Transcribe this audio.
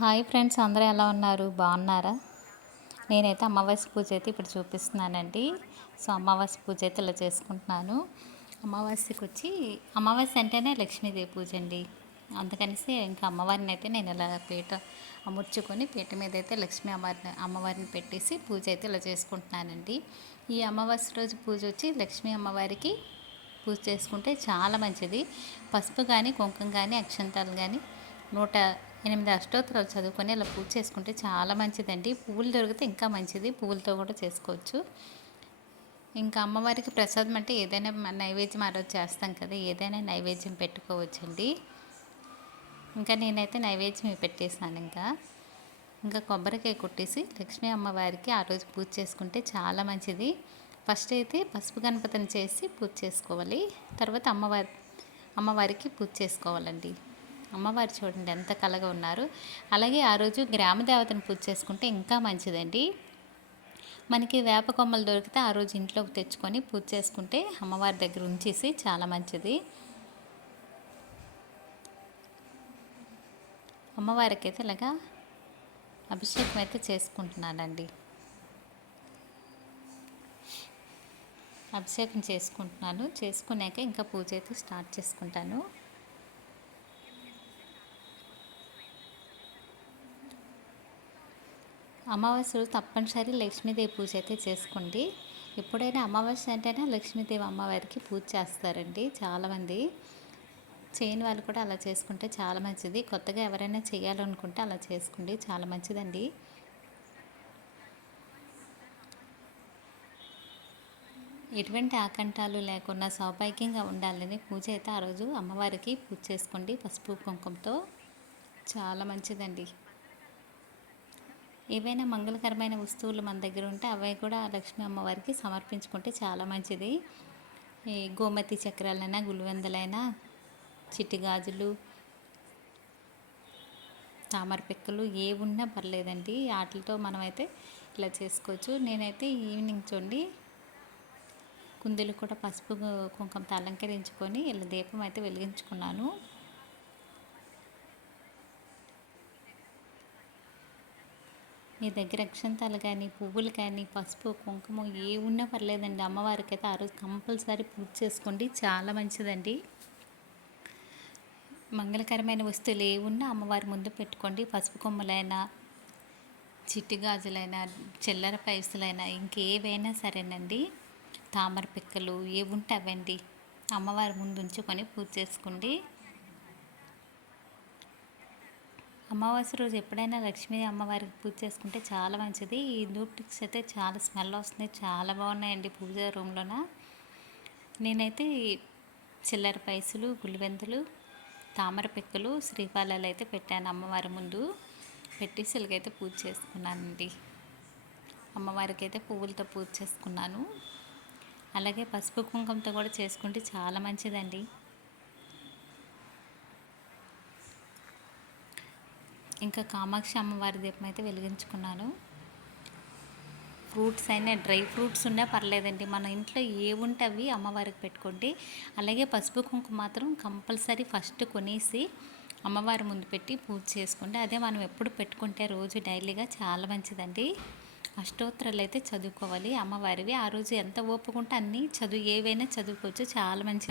Hi friends అందరూ ఎలా ఉన్నారు? బాగున్నారా? నేనైతే అమావాస్య పూజ అయితే ఇప్పుడు చూపిస్తున్నానండి. సో అమావాస్య పూజ అయితే ఇలా చేసుకుంటున్నాను. అమావాస్యకి వచ్చి అమావాస్య అంటేనే లక్ష్మీదేవి పూజ అండి. అందుకనేసి ఇంకా అమ్మవారిని అయితే నేను ఇలా పీట అమర్చుకొని పీట మీద అయితే లక్ష్మీ అమ్మవారిని అమ్మవారిని పెట్టేసి పూజ అయితే ఇలా చేసుకుంటున్నానండి. ఈ అమావాస్య రోజు పూజ వచ్చి లక్ష్మీ అమ్మవారికి పూజ చేసుకుంటే చాలా మంచిది. పసుపు కానీ కుంకుమ కానీ అక్షంతాలు కానీ నూట ఎనిమిది అష్టోత్తరాలు చదువుకొని ఇలా పూజ చేసుకుంటే చాలా మంచిదండి. పువ్వులు దొరికితే ఇంకా మంచిది. పువ్వులతో కూడా చేసుకోవచ్చు. ఇంకా అమ్మవారికి ప్రసాదం అంటే ఏదైనా నైవేద్యం ఆ రోజు చేస్తాం కదా ఏదైనా నైవేద్యం పెట్టుకోవచ్చండి. ఇంకా నేనైతే నైవేద్యం పెట్టేసాను ఇంకా. ఇంకా కొబ్బరికాయ కొట్టేసి లక్ష్మీ అమ్మవారికి ఆ రోజు పూజ చేసుకుంటే చాలా మంచిది. ఫస్ట్ అయితే పసుపు గణపతిని చేసి పూజ చేసుకోవాలి. తర్వాత అమ్మవారి అమ్మవారికి పూజ చేసుకోవాలండి. అమ్మవారు చూడండి ఎంత కలగా ఉన్నారు. అలాగే ఆ రోజు గ్రామ దేవతను పూజ చేసుకుంటే ఇంకా మంచిదండి. మనకి వేప కొమ్మలు దొరికితే ఆ రోజు ఇంట్లోకి తెచ్చుకొని పూజ చేసుకుంటే అమ్మవారి దగ్గర ఉంచేసి చాలా మంచిది. అమ్మవారికి అయితే ఇలాగా అభిషేకం అయితే చేసుకుంటున్నానండి అభిషేకం చేసుకుంటున్నాను. చేసుకున్నాక ఇంకా పూజ అయితే స్టార్ట్ చేసుకుంటాను. అమావాస్య తప్పనిసరి లక్ష్మీదేవి పూజ అయితే చేసుకోండి. ఎప్పుడైనా అమావాస్య అంటేనే లక్ష్మీదేవి అమ్మవారికి పూజ చేస్తారండి చాలామంది. చేయని వాళ్ళు కూడా అలా చేసుకుంటే చాలా మంచిది. కొత్తగా ఎవరైనా చేయాలనుకుంటే అలా చేసుకోండి. చాలా మంచిదండి. ఎటువంటి ఆకంఠాలు లేకుండా సౌభాగ్యంగా ఉండాలని పూజ అయితే ఆ రోజు అమ్మవారికి పూజ చేసుకోండి. పసుపు కుంకుమతో. చాలా మంచిదండి. ఏవైనా మంగళకరమైన వస్తువులు మన దగ్గర ఉంటే అవి కూడా లక్ష్మీ అమ్మవారికి సమర్పించుకుంటే చాలా మంచిది. ఈ గోమతి చక్రాలైనా గులివెందలైనా చిట్టి గాజులు తామర పిక్కలు ఏ ఉన్నా పర్లేదండి. వాటితో మనమైతే ఇలా చేసుకోవచ్చు. నేనైతే ఈవినింగ్ చూడండి కుందెలు కూడా పసుపు కుంకుమతో అలంకరించుకొని ఇలా దీపం అయితే వెలిగించుకున్నాను. మీ దగ్గర అక్షంతాలు కానీ పువ్వులు కానీ పసుపు కుంకుమ ఏ ఉన్నా పర్లేదండి. అమ్మవారికి అయితే ఆ రోజు కంపల్సరీ పూజ చేసుకోండి. చాలా మంచిదండి. మంగళకరమైన వస్తువులు ఏ ఉన్నా అమ్మవారి ముందు పెట్టుకోండి. పసుపు కొమ్మలైనా చిట్టి గాజులైనా చిల్లర పైసలైనా ఇంకేవైనా సరేనండి. తామర పిక్కలు ఏ ఉంటే అవండి. అమ్మవారి ముందు ఉంచుకొని పూజ చేసుకోండి. అమావాస్య రోజు ఎప్పుడైనా లక్ష్మీ అమ్మవారికి పూజ చేసుకుంటే చాలా మంచిది. ఈ టిక్స్ అయితే చాలా స్మెల్ వస్తున్నాయి. చాలా బాగున్నాయండి పూజ రూమ్లోన. నేనైతే చిల్లర పైసలు గులివెంతులు తామర పిక్కలు శ్రీఫలాలు అయితే పెట్టాను అమ్మవారి ముందు. పెట్టి సిలుగైతే పూజ చేసుకున్నానండి. అమ్మవారికి అయితే పువ్వులతో పూజ చేసుకున్నాను. అలాగే పసుపు కుంకుమతో కూడా చేసుకుంటే చాలా మంచిదండి. ఇంకా కామాక్షి అమ్మవారి దీపం అయితే వెలిగించుకున్నాను ఫ్రూట్స్ అయినా డ్రై ఫ్రూట్స్ ఉన్నా పర్లేదండి. మన ఇంట్లో ఏ ఉంటే అవి అమ్మవారికి పెట్టుకోండి. అలాగే పసుపు కుంకుమ మాత్రం కంపల్సరీ ఫస్ట్ కొనేసి అమ్మవారి ముందు పెట్టి పూజ చేసుకోండి అదే మనం ఎప్పుడు పెట్టుకుంటే రోజు డైలీగా చాలా మంచిదండి. అష్టోత్తరాలు అయితే చదువుకోవాలి అమ్మవారివి. ఆ రోజు ఎంత ఓపుకుంటే అన్నీ చదువు ఏవైనా చదువుకోవచ్చు. చాలా మంచి మంచి